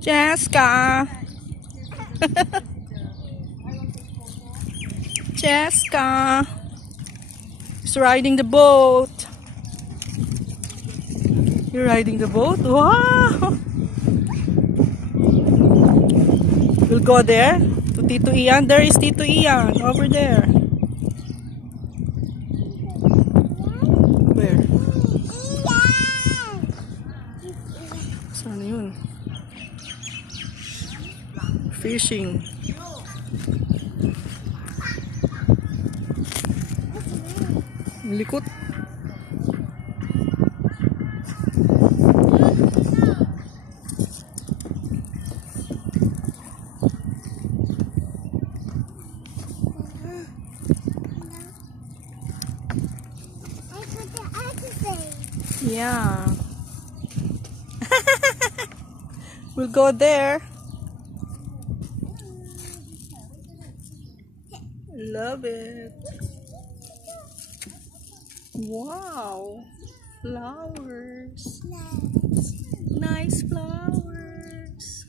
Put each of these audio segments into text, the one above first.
Jessica. Jessica is riding the boat. You're riding the boat? Wow! We'll go there to Tito Ian. There is Tito Ian over there. Where? Saan yun? Fishing. Likot. Yeah. We'll go there. Love it. Wow. Flowers. Nice flowers.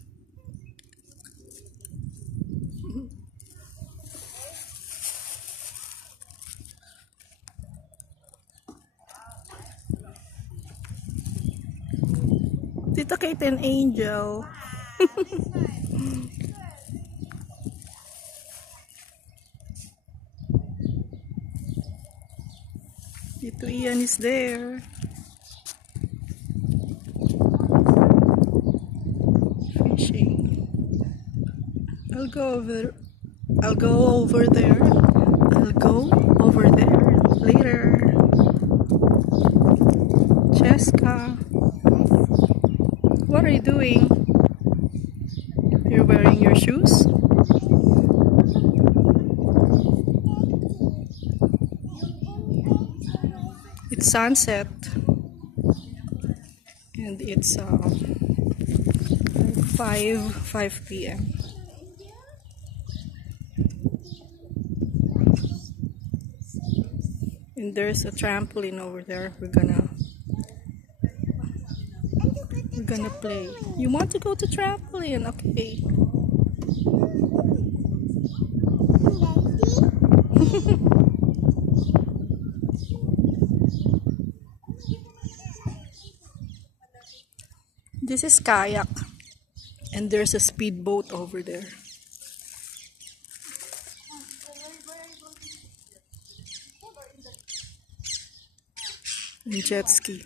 Tita Kate and Angel. Tito Ian is there. Fishing. I'll go over there. I'll go over there later. Jessica. What are you doing? You're wearing your shoes? It's sunset and it's 5 p.m. And there's a trampoline over there. We're gonna play. You want to go to trampoline? Okay. This is kayak, and there's a speedboat over there. And jet ski.